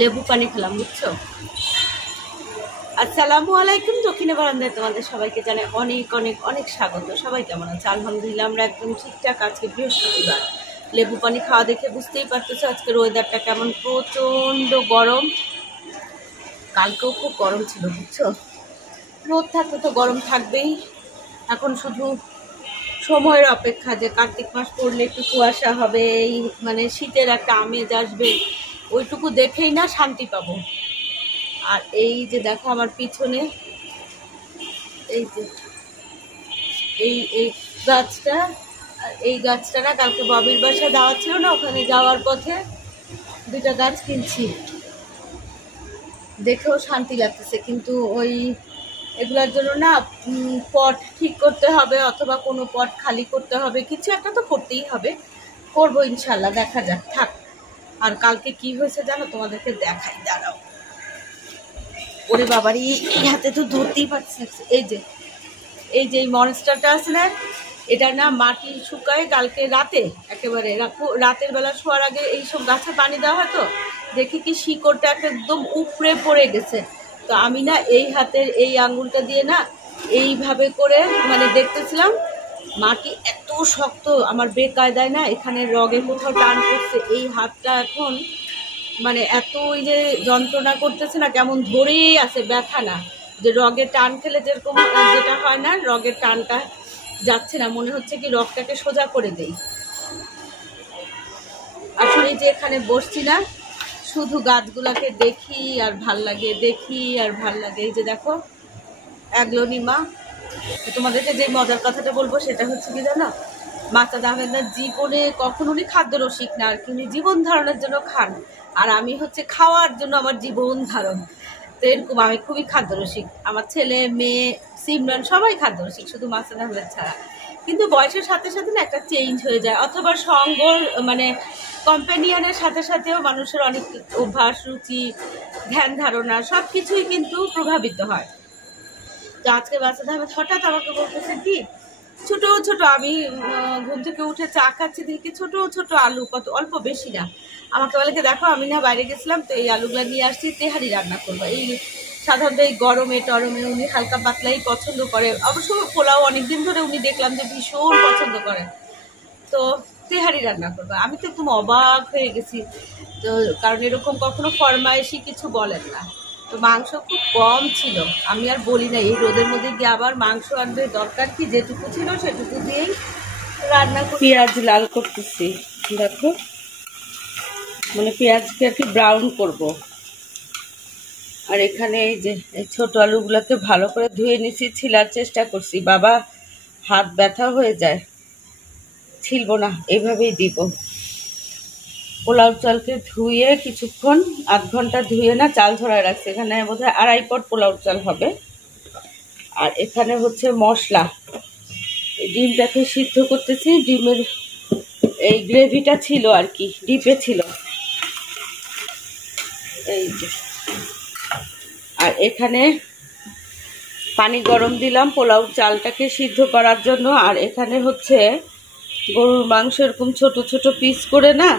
লেবু পানি খেলাম, বুঝছো। আসসালামু আলাইকুম। দক্ষিণে বারান্দায় তোমাদের সবাইকে জানাই অনেক অনেক অনেক স্বাগত। সবাই কেমন আছে? আলহামদুলিল্লাহ আমরা একদম ঠিকঠাক। আজকে বৃহস্পতিবার, লেবু পানি খাওয়া দেখে বুঝতেই পারতেছো আজকের ওয়েদারটা কেমন। প্রচণ্ড গরম, কালকেও খুব গরম ছিল, বুঝছো। রোদ থাকতে তো গরম থাকবেই। এখন শুধু সময়ের অপেক্ষা যে কার্তিক মাস পড়লে একটু কুয়াশা হবে, এই মানে শীতের একটা আমেজ আসবে, ওইটুকু দেখেই না শান্তি পাবো। আর এই যে দেখো আমার পিছনে এই যে এই এই গাছটা, আর এই গাছটা না কালকে ববির বাসা দেওয়া ছিল না, ওখানে যাওয়ার পথে দুইটা গাছ কিনছি, দেখেও শান্তি লাগতেছে। কিন্তু ওই এগুলোর জন্য না পট ঠিক করতে হবে, অথবা কোনো পট খালি করতে হবে, কিছু একটা তো করতেই হবে। করবো ইনশাল্লাহ, দেখা যাক, থাক। আর কালকে কি হয়েছে জানো, তোমাদেরকে দেখাই, দাঁড়াও। ওরে বাবারই, এই হাতে তো ধরতেই পারছি। এই যে এই যে এই মনস্টারটা আছে না, এটা না মাটি শুকায় কালকে রাতে, একেবারে রাতের বেলা শোয়ার আগে এইসব গাছে পানি দেওয়া হয়, তো দেখি কি শিকড়টা একদম উপড়ে পড়ে গেছে। তো আমি না এই হাতের এই আঙ্গুলটা দিয়ে না এইভাবে করে মানে দেখতেছিলাম, মাটি এত শক্ত, আমার বেকায়দায় না এখানে রগে কোথাও টান করছে, এই হাতটা এখন মানে এত ওই যে যন্ত্রণা করতেছে না, কেমন ধরেই আছে, ব্যথা না, যে রগের টান খেলে যেরকম যেটা হয় না, রগের টানটা যাচ্ছে না, মনে হচ্ছে কি রগটাকে সোজা করে দেই। আসলে যে এখানে বসছি না, শুধু গাছগুলাকে দেখি আর ভাল লাগে, দেখি আর ভাল লাগে। এই যে দেখো অ্যাগ্লোনিমা। তোমাদেরকে যে মজার কথাটা বলবো সেটা হচ্ছে কি জানো, মাস্টার আহমেদার জীবনে কখন উনি খাদ্য রসিক না, আর কি উনি জীবন ধারণের জন্য খান, আর আমি হচ্ছে খাওয়ার জন্য আমার জীবন ধারণ। তো এরকম আমি খুবই খাদ্য রসিক, আমার ছেলে মেয়ে সিমরান সবাই খাদ্য রসিক, শুধু মাস্টার আহমেদ ছাড়া। কিন্তু বয়সের সাথে সাথে না একটা চেঞ্জ হয়ে যায়, অথবা সঙ্গর মানে কম্প্যানিয়নের সাথে সাথেও মানুষের অনেক অভ্যাস, রুচি, ধ্যান ধারণা সব কিছুই কিন্তু প্রভাবিত হয়। তো আজকে বাচ্চাদের হঠাৎ আমাকে বলতেছে কি, ছোট ছোট, আমি ঘুম থেকে উঠে চা খাচ্ছি, দেখি ছোট ছোট আলু, কত অল্প, বেশি না। আমাকে বলে কি, দেখো আমি না বাইরে গেছিলাম, তো এই আলুগুলা নিয়ে আসছি, তেহারি রান্না করবো। এই সাধারণত এই গরমে টরমে উনি হালকা পাতলাই পছন্দ করে, অবশ্য পোলাও অনেকদিন ধরে উনি দেখলাম যে ভীষণ পছন্দ করে। তো তেহারি রান্না করবো, আমি তো একদম অবাক হয়ে গেছি। তো কারণ এরকম কখনো ফরমায়েশি কিছু বলেন না। তো মাংস খুব কম ছিল, আমি আর বলি না, এই রোদের মধ্যে গিয়ে আবার মাংস আনবে, দরকার কি, যেটুকু ছিল সেটুকু দিয়েই রান্না করে। পেঁয়াজ লাল করতেছি, দেখো, মানে পেঁয়াজকে আর কি ব্রাউন করব। আর এখানে এই যে এই ছোট আলুগুলোকে ভালো করে ধুয়ে নিচ্ছি, ছিলার চেষ্টা করছি, বাবা হাত ব্যথা হয়ে যায়, ছিলবো না, এইভাবেই দিব। পোলাও চালকে ধুয়ে কিছুক্ষণ, আধ ঘন্টা ধুয়ে না চাল ধরায় রাখছি, এখানে বোধহয় 2.5 পট পোলাও চাল হবে। আর এখানে হচ্ছে মশলা, ডিমটাকে সিদ্ধ করতেছি, ডিমের এই গ্রেভিটা ছিল আর কি, ডিপে ছিল এই যে। আর এখানে পানি গরম দিলাম পোলাও চালটাকে সিদ্ধ করার জন্য। আর এখানে হচ্ছে গরুর মাংস এরকম ছোট ছোট পিস করে না,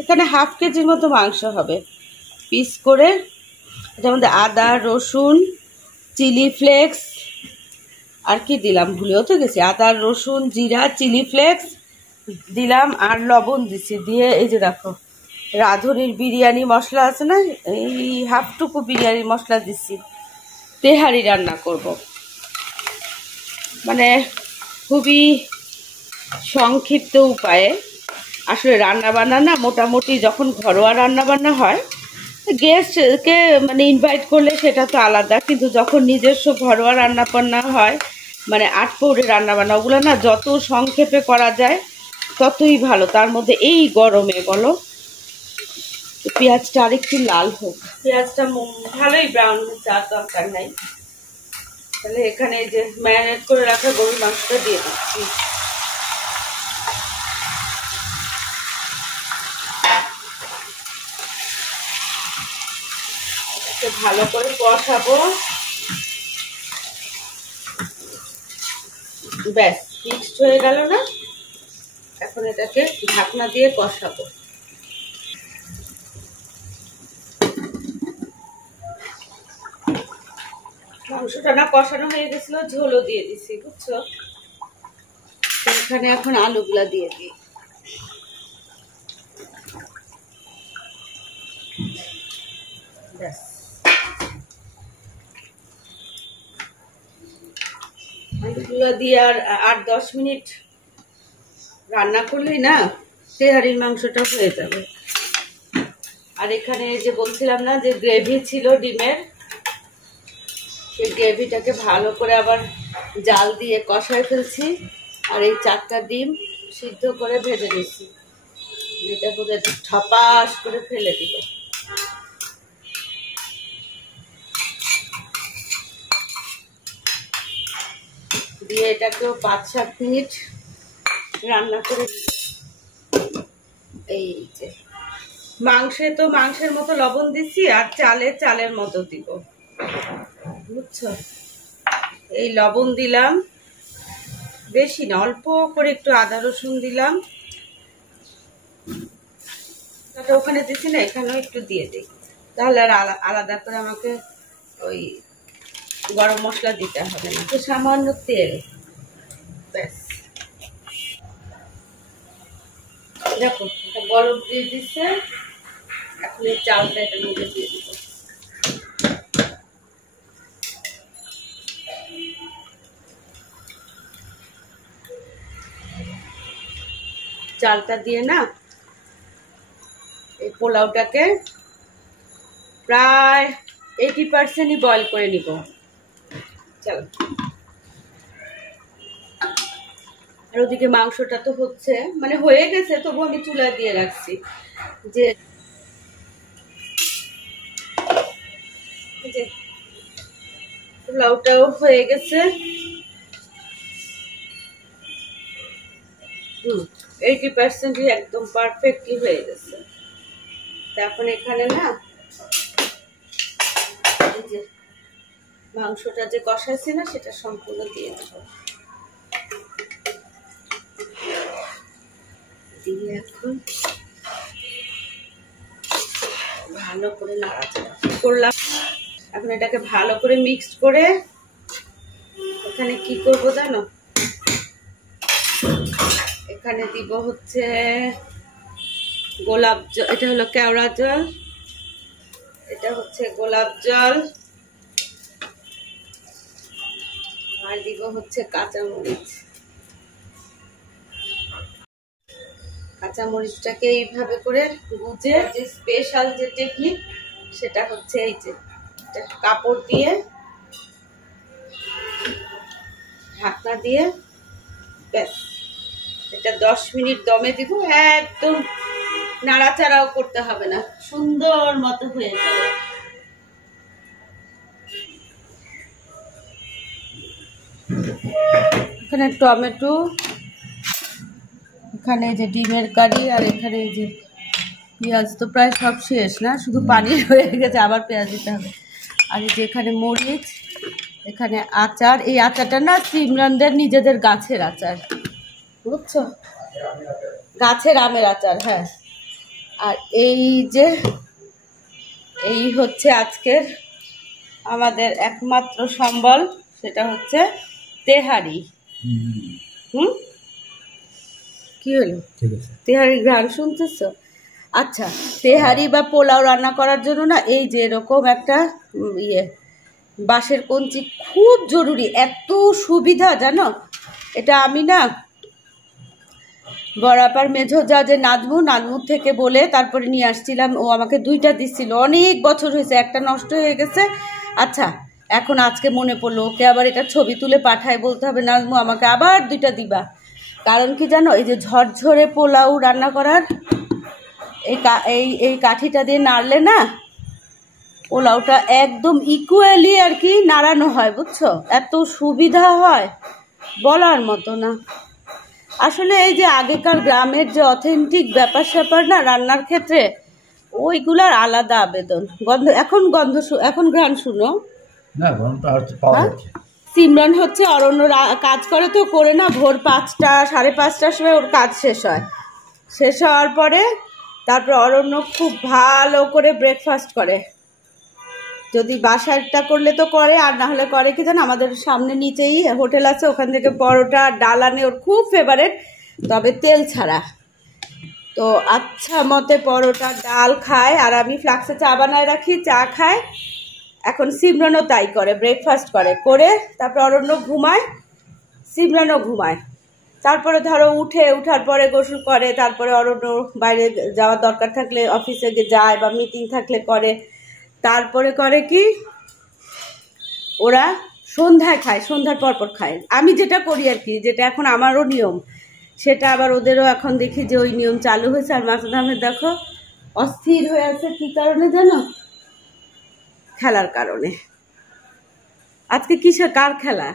এখানে 1/2 কেজির মতো মাংস হবে, পিস করে এটার মধ্যে আদা, রসুন, চিলি ফ্লেক্স, আর কি দিলাম ভুলেও তো গেছি, আদা, রসুন, জিরা, চিলি ফ্লেক্স দিলাম, আর লবণ দিছি, দিয়ে এই যে দেখো রাঁধুনির বিরিয়ানি মশলা আছে না, এই 1/2 টুকু বিরিয়ানি মশলা দিছি। তেহারি রান্না করব, মানে খুবই সংক্ষিপ্ত উপায়ে। আসলে রান্নাবান্না না মোটামুটি যখন ঘরোয়া রান্নাবান্না হয়, গেস্টকে মানে ইনভাইট করলে সেটা তো আলাদা, কিন্তু যখন নিজস্ব ঘরোয়া রান্নাবান্না হয়, মানে আটপৌরে রান্নাবান্না, ওগুলো না যত সংক্ষেপে করা যায় ততই ভালো। তার মধ্যে এই গরমে বলো, পেঁয়াজটা আরেকটু লাল হোক, পেঁয়াজটা ভালোই ব্রাউন হচ্ছে, আর দরকার নাই। তাহলে এখানে যে ম্যারিনেট করে রাখা গরুর মাংসটা দিয়ে দিচ্ছি। ভালো করে কষাবো, ব্যাস মিক্সড হয়ে গেল না, এখন এটাকে ঢাকনা দিয়ে কষাবো। মাংসটা না কষানো হয়ে গেছিল, ঝোলও দিয়ে দিছি, বুঝছো? এখানে এখন আলুগুলা দিয়ে দিই। ব্যাস, আলুগুলা দিয়ে আর 8-10 মিনিট রান্না করলেই না তেহারির মাংসটা হয়ে যাবে। আর এখানে যে বলছিলাম না যে গ্রেভি ছিল ডিমের, সেই গ্রেভিটাকে ভালো করে আবার জাল দিয়ে কষায় ফেলছি। আর এই 4টা ডিম সিদ্ধ করে ভেজে নিচ্ছি। এটা বোধহয় ঠপাস করে ফেলে দিব। দিয়ে এটাকেও 5-7 মিনিট রান্না করে দিব। এই যে মাংসে তো মাংসের মতো লবণ দিচ্ছি, আর চালের মতো দিব, বুঝছো? এই লবণ দিলাম, বেশি না, অল্প করে একটু আদা রসুন দিলাম। ওখানে দিচ্ছি না, এখানেও একটু দিয়ে দিই, তাহলে আর আলাদা করে আমাকে ওই গরম মশলা দিতে হবে না। তো সামান্য তেল, ব্যাস। দেখো এটা বরফ দিয়ে দিচ্ছে, এখন এই চালটা এটার মধ্যে দিয়ে দিব। চালটা দিয়ে না এই পোলাওটাকে প্রায় 80%ই বয়েল করে নিব। চলো, আর ওদিকে মাংসটা তো হচ্ছে, মানে হয়ে গেছে, তবু আমি চুলা দিয়ে রাখছি। যে পোলাওটাও হয়ে গেছে, 80% একদম পারফেক্টলি হয়ে গেছে। এখন এখানে না এই যে মাংসটা যে কষাইছি না, সেটা সম্পূর্ণ দিয়ে দেব। দিয়ে এখন ভালো করে নাড়াচাড়া করলাম। এখন এটাকে ভালো করে মিক্সড করে এখানে কি করব জানো? এখানে দিব হচ্ছে গোলাপ জল, এটা হলো কেওড়া জল, এটা হচ্ছে গোলাপ জল, আর দিব হচ্ছে কাঁচামরিচ। কাঁচামরিচটাকে এইভাবে করে গুজে, যে স্পেশাল যে টেকনিক সেটা হচ্ছে এই যে কাপড় দিয়ে ঢাকনা দিয়ে, ব্যাস এটা 10 মিনিট দমে দিব। একদম নাড়াচাড়াও করতে হবে না, সুন্দর মতো হয়ে যাবে। এখানে টমেটো, এখানে যে ডিমের কারি, আর এখানে এই যে পেঁয়াজ, তো প্রায় সব শেষ না, শুধু পানি হয়ে গেছে, আবার পেঁয়াজ দিতে হবে। আর এই যে এখানে মরিচ, এখানে আচার। এই আচারটা না সিমরানদের নিজেদের গাছের আচার, বুঝছো? গাছের আমের আচার, হ্যাঁ। আর এই যে এই হচ্ছে আজকের আমাদের একমাত্র সম্বল, সেটা হচ্ছে তেহারি। কি হলো? তেহারি গান শুনতেছ? আচ্ছা, তেহারি বা পোলাও রান্না করার জন্য না এই যে এরকম একটা বাঁশের কঞ্চি খুব জরুরি। এত সুবিধা জানো এটা। আমি না বরাবর মেঝো যা যে নাদমুর থেকে বলে তারপরে নিয়ে আসছিলাম, ও আমাকে 2টা দিচ্ছিল, অনেক বছর হয়েছে, একটা নষ্ট হয়ে গেছে। আচ্ছা, এখন আজকে মনে পড়লো, ওকে আবার এটা ছবি তুলে পাঠায় বলতে হবে, নাজমু আমাকে আবার 2টা দিবা। কারণ কি জানো, এই যে ঝরঝরে পোলাও রান্না করার এই কাঠিটা দিয়ে নাড়লে না পোলাওটা একদম ইকুয়ালি আর কি নাড়ানো হয়, বুঝছো? এত সুবিধা হয় বলার মতো না। আসলে এই যে আগেকার গ্রামের যে অথেন্টিক ব্যাপার স্যাপার না রান্নার ক্ষেত্রে, ওইগুলার আলাদা আবেদন। এখন ঘ্রাণ শুনো না, সিমরান হচ্ছে অরণ্য কাজ করে, তো করে না ভোর 5টা 5:30টার সময় ওর কাজ শেষ হয়। শেষ হওয়ার পরে তারপর অরণ্য খুব ভালো করে ব্রেকফাস্ট করে। যদি বাসাটা করলে তো করে, আর না হলে করে কি জানো, আমাদের সামনে নিচেই হোটেল আছে, ওখান থেকে পরোটা ডাল আনে, ওর খুব ফেভারেট, তবে তেল ছাড়া। তো আচ্ছা মতে পরোটা ডাল খায়, আর আমি ফ্লাক্সে চা বানায় রাখি, চা খায়। এখন সিমরানও তাই করে, ব্রেকফাস্ট করে তারপর অরণ্য ঘুমায়, সিমরানও ঘুমায়। তারপরে ধরো উঠার পরে গোসল করে, তারপরে অরণ্য বাইরে যাওয়ার দরকার থাকলে অফিসে যায়, বা মিটিং থাকলে করে। তারপরে করে কি, ওরা সন্ধ্যায় খায়, সন্ধ্যার পরপর খায়। আমি যেটা করি আর কি, যেটা এখন আমারও নিয়ম, সেটা আবার ওদেরও এখন দেখি যে ওই নিয়ম চালু হয়েছে। আর মাসুদ আহমেদ দেখো অস্থির হয়ে আছে, কি কারণে জানো? খেলার কারণে। আজকে কিসের, কার খেলা?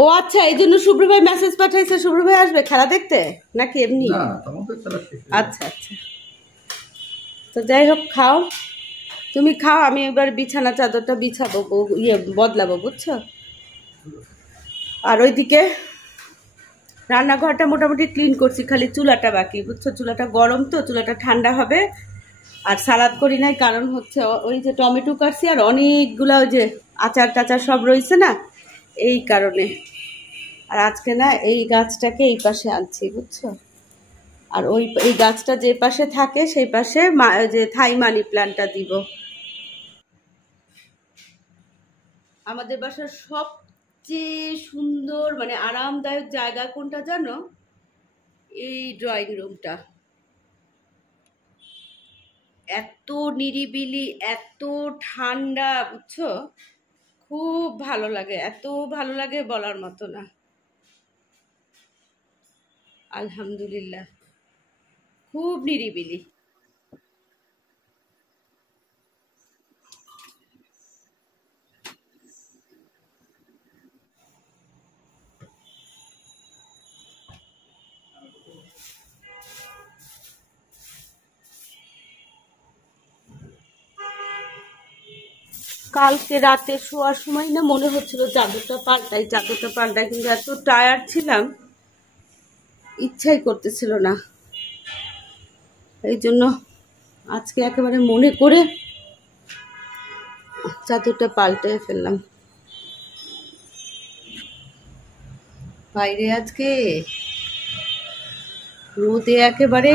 ও আচ্ছা, এই জন্য শুভ্র ভাই মেসেজ পাঠাইছে, শুভ্র ভাই আসবে খেলা দেখতে নাকি এমনি? আচ্ছা আচ্ছা, তো যাই হোক, খাও, তুমি খাও, আমি এবার বিছানা চাদরটা বিছাবো, বদলাবো, বুঝছো? আর ওইদিকে রান্নাঘরটা মোটামুটি ক্লিন করছি, খালি চুলাটা বাকি, বুঝছো? চুলাটা গরম, তো চুলাটা ঠান্ডা হবে। আর সালাদ করি নাই, কারণ হচ্ছে ওই যে টমেটো কাটছি, আর অনেকগুলো ওই যে আচার টাচার সব রয়েছে না, এই কারণে। আর আজকে না এই গাছটাকে এই পাশে আনছি, বুঝছো? আর এই গাছটা যে পাশে থাকে সেই পাশে যে থাই মানি প্ল্যান্টটা দিব। আমাদের বাসার সবচেয়ে সুন্দর মানে আরামদায়ক জায়গা কোনটা জানো? এই ড্রয়িং রুমটা। এত নিরিবিলি, এত ঠান্ডা, বুঝছো? খুব ভালো লাগে, এত ভালো লাগে বলার মতো না। আলহামদুলিল্লাহ, খুব নিরিবিলি। কালকে রাতে শোয়ার সময় না মনে হচ্ছিল চাদরটা পাল্টাই, কিন্তু এত টায়ার্ড ছিলাম, ইচ্ছাই করতেছিল না। এই জন্য আজকে একেবারে মনে করে চাদরটা পাল্টে ফেললাম। বাইরে আজকে রোদে একেবারে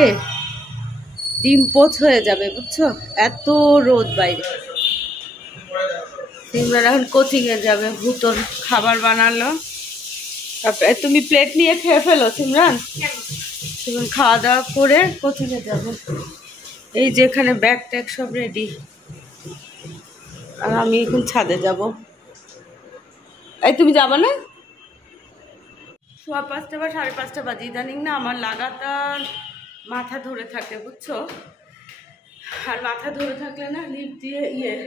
ডিম পোচ হয়ে যাবে, বুঝছো? এত রোদ বাইরে। সিমরান এখন কোচিং এ যাবে, ভুতোর খাবার বানালো। তারপরে তুমি প্লেট নিয়ে খেয়ে ফেলো সিমরান, তুমি খাওয়া দাওয়া করে কোচিং এ যাবে। এই যে এখানে ব্যাগ ট্যাগ সব রেডি, আর আমি এখন ছাদে যাব। এই তুমি যাবা না? 5:15 বা 5:30 বাজে। ইদানিং না আমার লাগাতার মাথা ধরে থাকে, বুঝছো? আর মাথা ধরে থাকলে না লিফট দিয়ে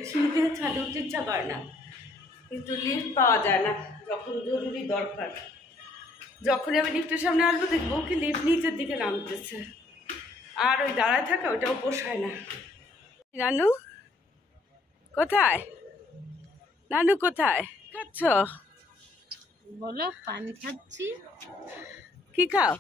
সিঁড়ি দিয়ে ছাদে উঠতে ইচ্ছা করে না, কিন্তু লিফট পাওয়া যায় না যখন জরুরি দরকার। যখনই আমি লিফটের সামনে আসবো দেখবো কি লিফট নিচের দিকে নামতেছে, আর ওই দাঁড়ায় থাকা ওইটাও পোষায় না। নানু কোথায়? নানু কোথায়? খাচ্ছ? বলো, পানি খাচ্ছি। কি খাও?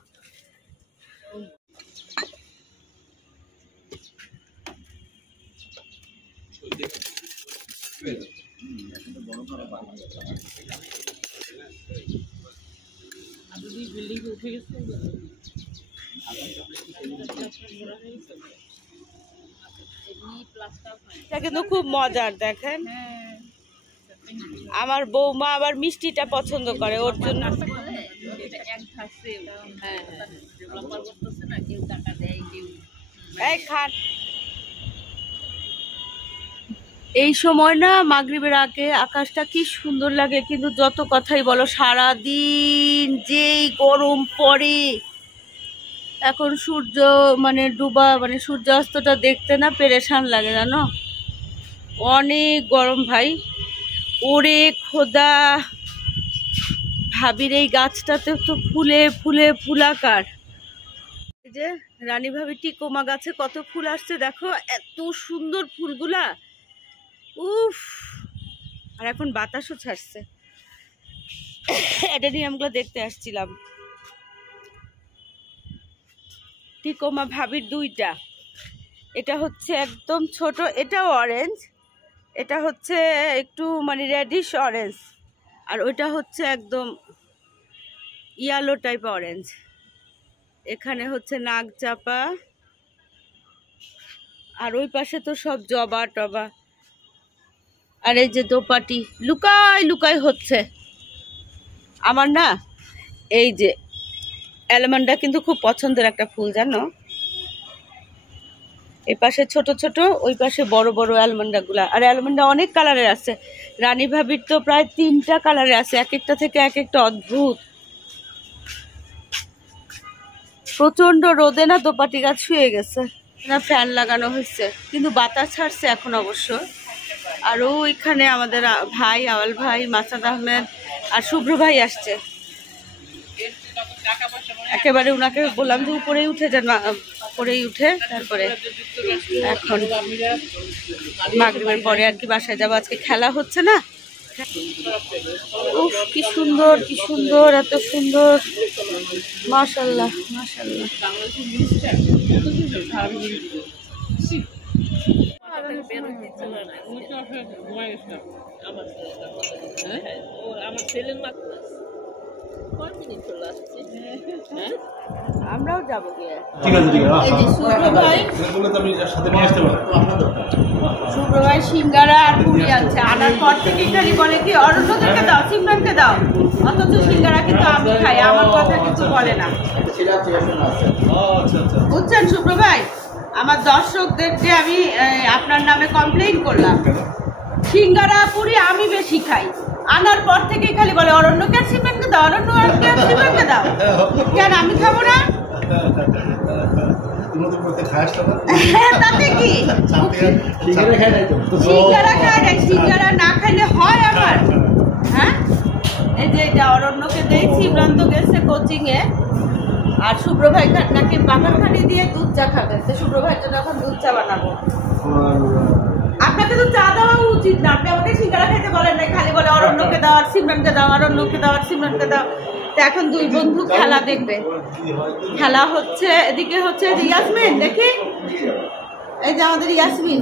বিল্ডিং উঠে গেছে, এটা কিন্তু খুব মজার, দেখেন। আমার বৌমা আবার মিষ্টিটা পছন্দ করে, ওর জন্য এই খান। এই সময় না মাগরিবের আগে আকাশটা কি সুন্দর লাগে, কিন্তু যত কথাই বলো সারাদিন যেই গরম পড়ে। এখন সূর্য মানে ডুবা মানে সূর্যাস্তটা দেখতে না পেরেশান লাগে, জানো? অনেক গরম ভাই। ওরে খোদা, ভাবির এই গাছটাতে তো ফুলে ফুলে ফুলাকার। এই যে রানী ভাবি টিকোমা গাছে কত ফুল আসছে দেখো, এত সুন্দর ফুলগুলা, উফ। আর এখন বাতাসও ছাড়ছে, এটা নিয়ে আমগুলো দেখতে আসছিলাম। টিকোমা ভাবির 2টা, এটা হচ্ছে একদম ছোট, এটাও অরেঞ্জ, এটা হচ্ছে একটু মানে রেডিশ অরেঞ্জ, আর ওইটা হচ্ছে একদম ইয়েলো টাইপ অরেঞ্জ। এখানে হচ্ছে নাগচাপা, আর ওই পাশে তো সব জবা টবা। আর এই যে দোপাটি লুকাই লুকাই হচ্ছে। আমার না এই যে অ্যালমন্ডা কিন্তু খুব পছন্দের একটা ফুল, জানো। এই পাশে ছোট ছোট, ওই পাশে বড় বড় অ্যালমন্ডা গুলা। আর অ্যালমন্ডা অনেক কালারের আছে, রানী ভাবির তো প্রায় 3টা কালারের আছে, এক একটা থেকে এক একটা অদ্ভুত। প্রচন্ড রোদে না দোপাটি গাছ শুয়ে গেছে, না ফ্যান লাগানো হয়েছে, কিন্তু বাতাস ছাড়ছে এখন অবশ্য। আর ওইখানে আমাদের ভাই আওয়াল ভাই, মাসাদ আহমেদ আর শুভ্র ভাই আসছে। একেবারে উনাকে বললাম যে উপরেই উঠে যান, উপরেই উঠে তারপরে এখন মাগরিবের পরে আর কি বাসায় যাবো। আজকে খেলা হচ্ছে না। উফ কি সুন্দর, কি সুন্দর, এত সুন্দর, মাশাআল্লাহ মাশাআল্লাহ। আমরাও যাবো গিয়ে। ঠিক আছে ঠিক আছে। এই যে শুভ্র ভাই, এগুলো তো আমি সাথে নিয়ে আসতে পারি। শুভ্র ভাই সিঙ্গারা আর পুরি আছে, আনার পর থেকে খালি বলে কি অরণ্যদেরকে দাও, সিমরানকে দাও, অথচ সিঙ্গারা কিন্তু আমি খাই, আমার কথা কিছু বলে না। আচ্ছা আচ্ছা। বুঝছেন শুভ্র ভাই, আমার দর্শকদেরকে আমি আপনার নামে কমপ্লেইন করলাম, সিঙ্গারা পুরি আমি বেশি খাই, আনার পর থেকে খালি বলে অরণ্যকে আর সিমরানকে দাও, অরণ্যকে আর সিমরানকে দাও। কেন আমি খাবো না? তাতে কি সিঙ্গারা খায় নাই, সিঙ্গারা না খাইলে হয় আমার? হ্যাঁ, এই যে এটা অরণ্যকে দেই, সিমরান তো গেছে কোচিং এ, আর শুভ্র ভাই নাকি বাগানখানি দিয়ে দুধ চা খাবেন, তো শুভ্র ভাইয়ের জন্য এখন দুধ চা বানাবো। আপনাকে তো চা দেওয়া উচিত না, আপনি আমাকে সিঙ্গারা খাইতে বলেন না, খালি বলে অরণ্যকে দাও আর সিমরানকে দাও, অরণ্যকে দাও আর সিমরানকে দাও। তো এখন দুই বন্ধু খেলা দেখবে, খেলা হচ্ছে। এদিকে হচ্ছে যে ইয়াসমিন, দেখি এই যে আমাদের ইয়াসমিন,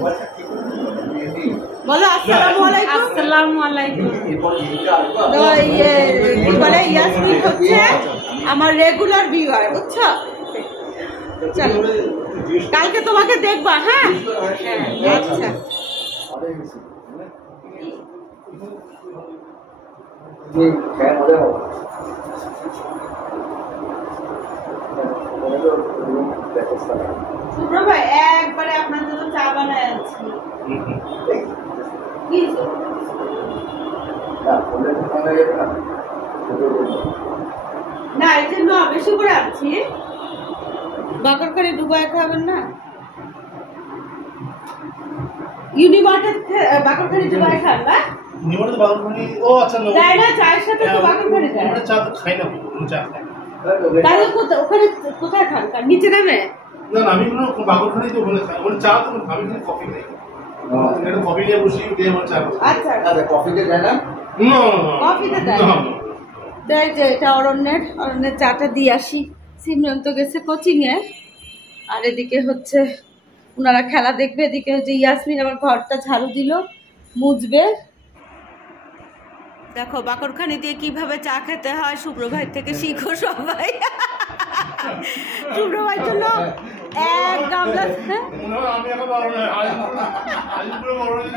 বলো আসসালামু আলাইকুম। আসসালামু আলাইকুম। তো কি বলে, ইয়াসমিন হচ্ছে আমার রেগুলার ভিউয়ার, বুঝছো। চলো কালকে তোমাকে দেখবা। হ্যাঁ আচ্ছা। শুভ্র ভাই একবারে আপনার জন্য চা বানায় আনছি। কি না, এই জন্য বেশি করে আনছি। বাকরখানি ডুবাই খাবেন না? ইউনিভার্সের বাকরখানি ডুবাই খান না? নিমন্ত্রণ বাগানখানি, ও আচ্ছা না। তাই না, চায়ের সাথে তো বাকরখানি দেয়। আমরা চা তো খাই না, চা খাই। তাহলে ওখানে কোথায় খান? নিচে নামে? না না, আমি কোনো বাগানখানি তো ওখানে খাই, ওখানে চা তো আমি খালি কফি খাই। এটা কফি নিয়ে বসি, দিয়ে আমার চা খাই। আচ্ছা আচ্ছা, কফিতে দেয় না? না কফিতে দেয়। না। তাই যে এটা অরণ্যের চাটা দিয়ে আসি। সিমরন তো গেছে কোচিং এ, আর এদিকে হচ্ছে ওনারা খেলা দেখবে। এদিকে হচ্ছে ইয়াসমিন আবার ঘরটা ঝাড়ু দিল, মুছবে। দেখো বাকরখানি দিয়ে কিভাবে চা খেতে হয়, শুভ্র ভাই থেকে শিখো সবাই। শুভ্র ভাইয়ের জন্য এক গামলা, আমি এখন বড় না, আজ পুরো বড় না।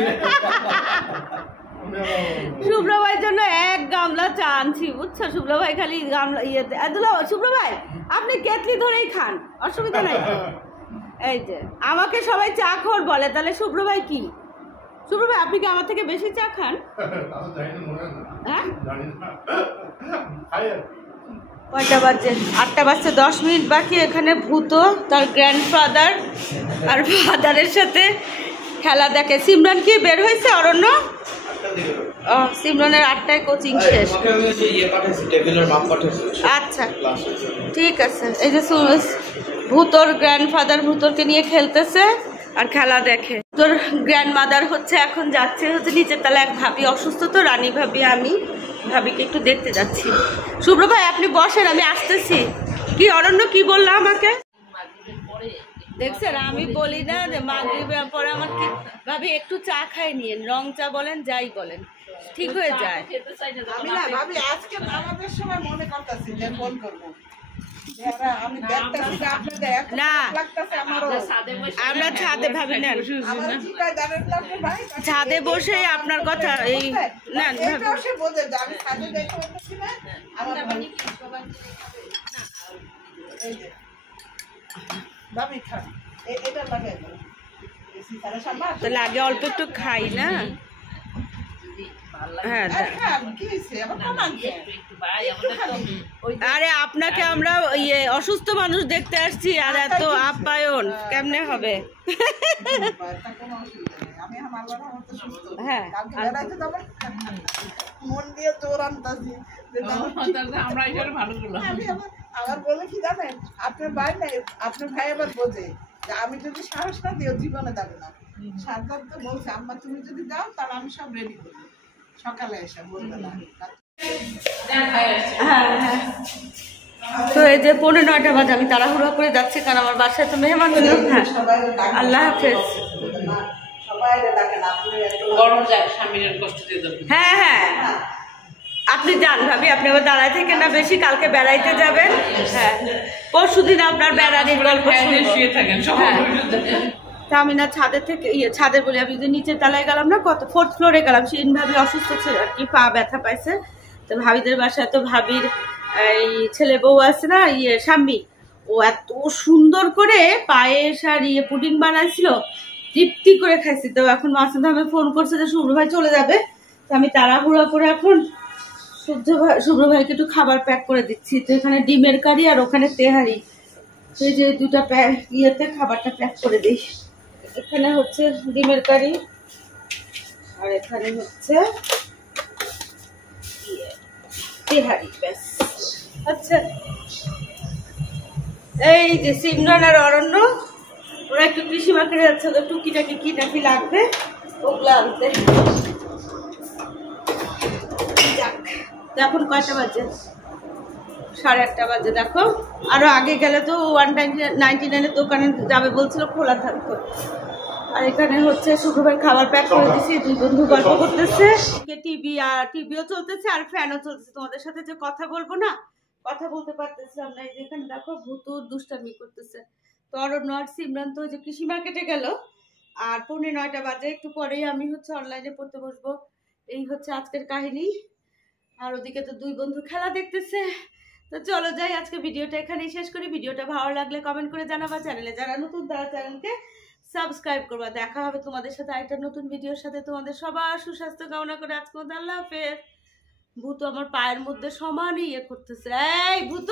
শুভ্র ভাইয়ের জন্য এক গামলা চা আনছি, বুঝছো। শুভ্র ভাই খালি গামলা ইয়েতে, শুভ্র ভাই আপনি কেটলি ধরেই খান, অসুবিধা নাই তো। এই যে আমাকে সবাই চা খোর বলে, তাহলে শুভ্র ভাই কি? শুভ্র ভাই আপনি কি আমার থেকে বেশি চা খান? হ্যাঁ, কয়টা বাজে? 8টা বাজছে, 10 মিনিট বাকি। এখানে ভূত তার গ্র্যান্ডফাদার আর ফাদারের সাথে খেলা দেখে। সিমরান কি বের হয়েছে অরণ্য? সিমরানের 8টায় কোচিং শেষ। আচ্ছা ঠিক আছে। এই যে ভূতর গ্র্যান্ডফাদার ভূতরকে নিয়ে খেলতেছে আর খেলা দেখে। তোর গ্র্যান্ডমাদার হচ্ছে এখন যাচ্ছে হচ্ছে নিচের তলা, এক ভাবি অসুস্থ তো, রানী ভাবি, আমি ভাবিকে একটু দেখতে যাচ্ছি। শুভ্র ভাই আপনি বসেন, আমি আসতেছি। কি অরণ্য কি বললো আমাকে? দেখছেন আমি বলি না যে মাগরিবের পরে আমার কি ভাবি একটু চা খাই নিয়েন, রং চা বলেন যাই বলেন ঠিক হয়ে যায়। আমি না ভাবি আজকে আমাদের সময় মনে করতেছি যে ফোন করবো, আমি দেখতেছি যে আপনাদের এত না। লাগতেছে আমারও। আমরা ছাদে ভাবি নেন, আমার কি কয় জানেন তো আপনি ভাই? ছাদে বসে আপনার কথা এই না এটাও সে বোঝে যে আমি ছাদে দেখতে পাচ্ছি না। আমার ভাবি এই যে ভাবি খান, এটা লাগাই দাও। এসি তারা সামনে আসে। তাহলে আগে অল্প একটু খাই না। হ্যাঁ আরে খান, কি হয়েছে? আবার কমান খেয়ে। আরে আপনাকে আমরা ইয়ে অসুস্থ মানুষ দেখতে আসছি আর এত আপ্যায়ন কেমনে হবে? তা কোনো অসুবিধা নেই। আমি আমার আল্লাহর রহমতে সুস্থ। হ্যাঁ। কালকে বেড়াইতে যাবো। মন দিয়ে জোর আনতাছি যে আমি আমার বলে কি জানেন, আপনার ভাই নাই, আপনার ভাই আবার বোঝে যে আমি যদি সাহস না দিও জীবনে যাবে না। সারদার তো বলছে আম্মা তুমি যদি যাও তাহলে আমি সব রেডি করবো, সকালে এসে বলবে না। হ্যাঁ হ্যাঁ। তো এই যে 9:45 বাজে, আমি তাড়াহুড়া করে যাচ্ছি কারণ আমার বাসায় তো মেহমান ছিল। হ্যাঁ আল্লাহ হাফেজ। সবাই ডাকেন আপনি গরম যায়, স্বামীর কষ্ট দিয়ে দেবে। হ্যাঁ হ্যাঁ আপনি যান ভাবি, আপনি আবার দাঁড়ায় থেকে না বেশি, কালকে বেড়াইতে যাবেন। হ্যাঁ পরশুদিন আপনার বেড়ানির গল্প শুনবো। শুয়ে থাকেন সব। তা আমি না ছাদের থেকে ছাদের বলি আমি যে নিচের তলায় গেলাম না, কত 4th ফ্লোরে গেলাম, সেদিন ভাবি অসুস্থ ছিল আর কি, পা ব্যথা পাইছে। তো ভাবিদের বাসায় তো ভাবির এই ছেলে বউ আছে না স্বামী, ও এত সুন্দর করে পায়েস আর পুডিং বানাইছিল, তৃপ্তি করে খাইছি। তো এখন মাসুদ আমি ফোন করছে যে শুভ্র ভাই চলে যাবে, তো আমি তাড়াহুড়া করে এখন শুভ্র ভাইকে একটু খাবার প্যাক করে দিচ্ছি। তো এখানে ডিমের কারি আর ওখানে তেহারি, সেই যে দুটা ইয়েতে খাবারটা প্যাক করে দিই। এখানে হচ্ছে ডিমের কারি আর এখানে হচ্ছে তেহারি, ব্যাস। আচ্ছা এই যে সিমরান আর অরণ্য ওরা একটু কৃষি মার্কেটে যাচ্ছে, ওদের টুকিটাকি কি নাকি লাগবে ওগুলো আনতে। যাক এখন কয়টা বাজে? 8:30 বাজে। দেখো আরো আগে গেলে তো 199 দোকানে যাবে বলছিল, খোলা থাকতো। আর এখানে হচ্ছে শুক্রবার খাবার প্যাক করে দিয়েছি, দুই বন্ধু গল্প করতেছে, টিভিও চলতেছে আর ফ্যানও চলতেছে। তোমাদের সাথে যে কথা বলবো না, কথা বলতে পারতেছিলাম না। এই যে এখানে দেখো ভূত দুষ্টামি করতেছে। তো অরণ্য আর সিমরান তো যে কৃষি মার্কেটে গেল, আর 9:45 বাজে, একটু পরেই আমি হচ্ছে অনলাইনে পড়তে বসবো। এই হচ্ছে আজকের কাহিনী। আর ওদিকে তো দুই বন্ধু খেলা দেখতেছে। তো চলো যাই, আজকে ভিডিওটা এখানেই শেষ করি। ভিডিওটা ভালো লাগলে কমেন্ট করে জানাবা, চ্যানেলে যারা নতুন তারা চ্যানেলকে সাবস্ক্রাইব করবা। দেখা হবে তোমাদের সাথে আরেকটা নতুন ভিডিওর সাথে। তোমাদের সবার সুস্বাস্থ্য কামনা করে আজকে মতো আল্লাহ হাফেজ। ভূত আমার পায়ের মধ্যে সমানই করতেছে, এই ভূত।